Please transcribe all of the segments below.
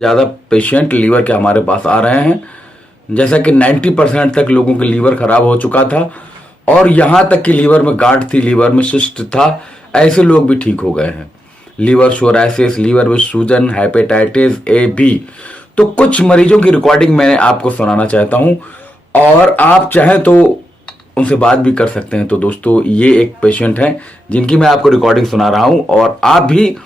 ज़्यादा patient liver के हमारे पास आ रहे हैं। जैसा कि 90% तक लोगों के लीवर खराब हो चुका था और यहाँ तक कि लीवर में गांठ थी, लीवर में सिस्ट था, ऐसे लोग भी ठीक हो गए हैं। लीवर सोराइसिस, लीवर में सूजन, हेपेटाइटिस ए बी। तो कुछ मरीजों की रिकॉर्डिंग मैं आपको सुनाना चाहता हूँ और आप चाहें तो उनसे बात भी कर सकते हैं। तो दोस्तों, ये एक पेशेंट हैं जिनकी मैं आपको रिकॉर्डिंग सुना रहा हूँ और आप भी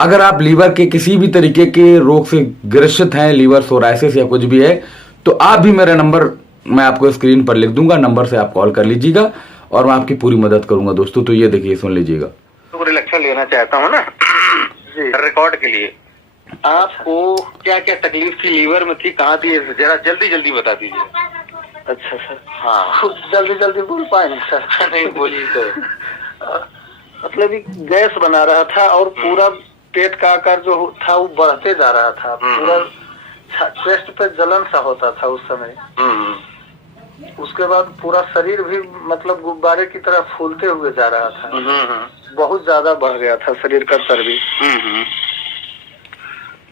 अगर आप लीवर के किसी भी तरीके के रोग से ग्रसित हैं, लीवर सोराइसिस या कुछ भी है, तो आप भी मेरा नंबर मैं आपको स्क्रीन पर लिख दूंगा, नंबर से आप कॉल कर लीजिएगा और मैं आपकी पूरी मदद करूंगा। दोस्तों, तो ये देखिए, सुन लीजिएगा। तो रिलेक्शन लेना चाहता हूँ ना रिकॉर्ड के लिए। आपको क्या क्या तकलीफ थी, लीवर में थी, कहाँ थी, जरा जल्दी जल्दी बता दीजिए। अच्छा सर, हाँ जल्दी जल्दी बोल पाएंगे सर? नहीं बोलिए तो। मतलब गैस बना रहा था और पूरा पेट का आकार जो था वो बढ़ते जा रहा था, पूरा चेस्ट पे जलन सा होता था उस समय। उसके बाद पूरा शरीर भी मतलब गुब्बारे की तरह फूलते हुए जा रहा था। बहुत ज्यादा बढ़ गया था शरीर का चर्बी।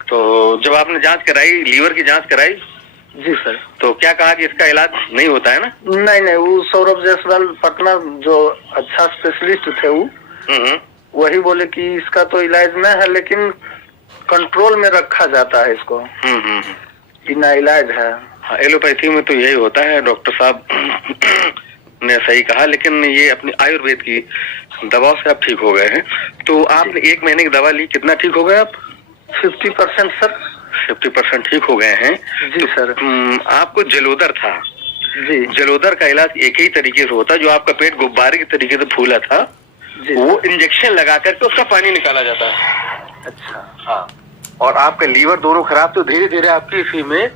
तो जब आपने जांच कराई, लीवर की जांच कराई? जी सर। तो क्या कहा कि इसका इलाज नहीं होता है ना? नहीं, वो सौरभ जायसवाल पटना जो अच्छा स्पेशलिस्ट थे वो वही बोले कि इसका तो इलाज नहीं है, लेकिन कंट्रोल में रखा जाता है इसको। बिना इलाज है। हाँ, एलोपैथी में तो यही होता है। डॉक्टर साहब ने सही कहा, लेकिन ये अपनी आयुर्वेद की दवाओं से आप ठीक हो गए हैं। तो आपने 1 महीने की दवा ली, कितना ठीक हो गए आप? 50% सर। 50% ठीक हो गए हैं जी सर। आपको जलोदर था जी। जलोदर का इलाज एक ही तरीके से होता है। जो आपका पेट गुब्बारे के तरीके से फूला था, वो इंजेक्शन लगा करके उसका पानी निकाला जाता है। अच्छा। हाँ, और आपका लीवर दोनों खराब, तो धीरे धीरे आपकी इसी में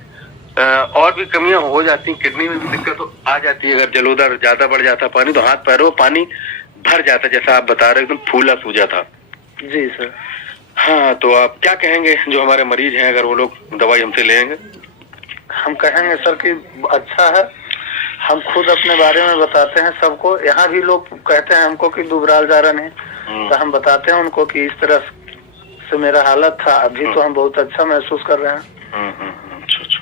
और भी कमियां हो जाती, किडनी में भी दिक्कत आ जाती है। अगर जलोदर ज्यादा बढ़ जाता पानी, तो हाथ पैरों में पानी भर जाता, जैसा आप बता रहे, एकदम फूला सूजा था। जी सर। हाँ, तो आप क्या कहेंगे जो हमारे मरीज हैं, अगर वो लोग दवाई हमसे लेंगे? हम कहेंगे सर कि अच्छा है। हम खुद अपने बारे में बताते हैं सबको। यहाँ भी लोग कहते हैं हमको कि दुबराल जा रहे हैं, तो हम बताते हैं उनको कि इस तरह से मेरा हालत था, अभी तो हम बहुत अच्छा महसूस कर रहे हैं। अच्छा।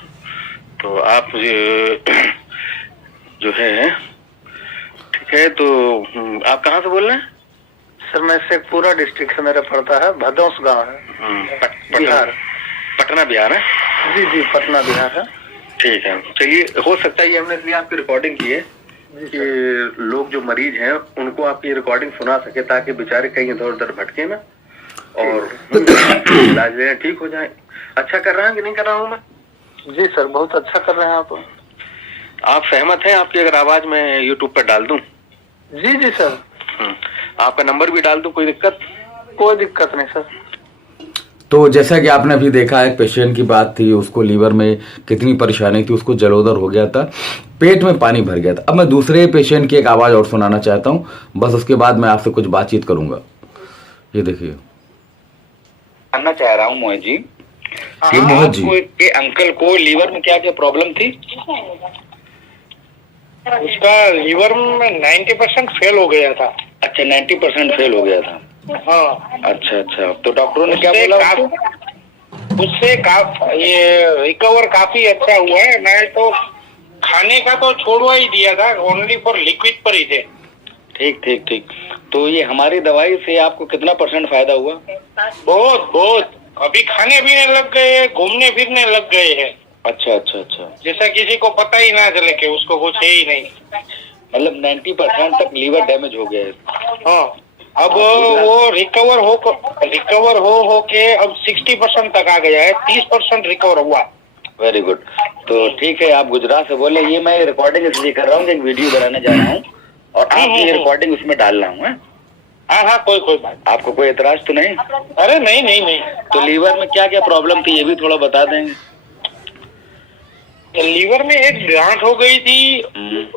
तो आप जो है ठीक है। तो आप कहाँ से बोल रहे हैं? सर, मैं शेखपुरा डिस्ट्रिक्ट से मेरा पड़ता है, भदौस गांव है, बिहार। पटना बिहार है? जी, पटना बिहार है। ठीक है, चलिए। हो सकता है ये हमने इसलिए आपकी रिकॉर्डिंग की है कि लोग जो मरीज हैं उनको आपकी रिकॉर्डिंग सुना सके, ताकि बेचारे कहीं इधर उधर भटके ना और इलाज लेना ठीक हो जाए। अच्छा कर रहा है कि नहीं कर रहा हूँ मैं? जी सर, बहुत अच्छा कर रहे हैं आप। आप सहमत हैं? आपकी अगर आवाज मैं यूट्यूब पर डाल दूं? जी सर। आपका नंबर भी डाल दूं? कोई दिक्कत? कोई दिक्कत नहीं सर। तो जैसा कि आपने अभी देखा, एक पेशेंट की बात थी, उसको लीवर में कितनी परेशानी थी, उसको जलोदर हो गया था, पेट में पानी भर गया था। अब मैं दूसरे पेशेंट की एक आवाज और सुनाना चाहता हूं, बस उसके बाद मैं आपसे कुछ बातचीत करूंगा। ये देखिए। जानना चाह रहा हूँ मोहित जी, मोहित जी, के अंकल को लीवर में क्या क्या प्रॉब्लम थी? उसका लीवर में 90% फेल हो गया था। अच्छा, 90% फेल हो गया था। हाँ। अच्छा। तो डॉक्टरों ने क्या बोला? उससे ये रिकवर काफी अच्छा हुआ है। मैं तो खाने का तो छोड़वा ही दिया था, ओनली फॉर लिक्विड पर ही थे। ठीक। तो ये हमारी दवाई से आपको कितना % फायदा हुआ? बहुत। अभी खाने पीने लग गए हैं, घूमने फिरने लग गए हैं। अच्छा। जैसा किसी को पता ही ना चले कि उसको कुछ है ही नहीं। मतलब 90% तक लीवर डैमेज हो गया है। हाँ, अब वो रिकवर हो के अब 60% तक आ गया है। 30% रिकवर हुआ। Very good. तो ठीक है, आप गुजरात से बोले। ये मैं रिकॉर्डिंग इसलिए कर रहा हूँ, एक वीडियो बनाने जा रहा हूँ और आप ये रिकॉर्डिंग उसमें डाल रहा हूँ। हाँ, कोई बात। आपको कोई एतराज तो नहीं? अरे नहीं। तो लीवर में क्या क्या प्रॉब्लम थी, ये भी थोड़ा बता देंगे? लीवर में एक गांठ हो गई थी,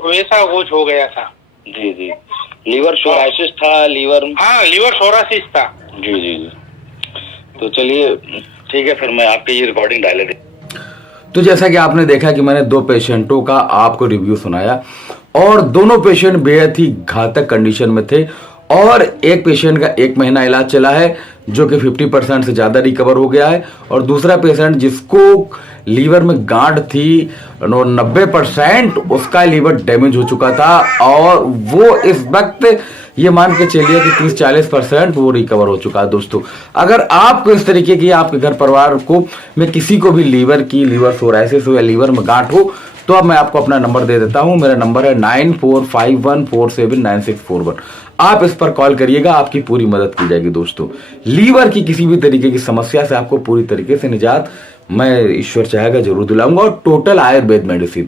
वैसा कुछ हो गया था। जी। लीवर सोराइसिस था? लीवर सोराइसिस था। जी। तो चलिए ठीक है, फिर मैं आपकी ये रिकॉर्डिंग डाले दे। तो जैसा कि आपने देखा कि मैंने 2 पेशेंटों का आपको रिव्यू सुनाया और दोनों पेशेंट बेहद ही घातक कंडीशन में थे और एक पेशेंट का 1 महीना इलाज चला है, जो कि 50% से ज़्यादा रिकवर हो गया है, और दूसरा पेशेंट जिसको लीवर में गांठ थी 90% उसका लीवर डैमेज हो चुका था, और वो इस वक्त ये मान के चलिए कि 30-40% वो रिकवर हो चुका है। दोस्तों, अगर आपको इस तरीके की आपके घर परिवार को में किसी को भी लीवर सोराइसिस हो या लीवर में गांठ हो, तो अब मैं आपको अपना नंबर दे देता हूं। मेरा नंबर है 9451479641। आप इस पर कॉल करिएगा, आपकी पूरी मदद की जाएगी। दोस्तों, लीवर की किसी भी तरीके की समस्या से आपको पूरी तरीके से निजात मैं ईश्वर चाहेगा जरूर दिलाऊंगा, और टोटल आयुर्वेद मेडिसिन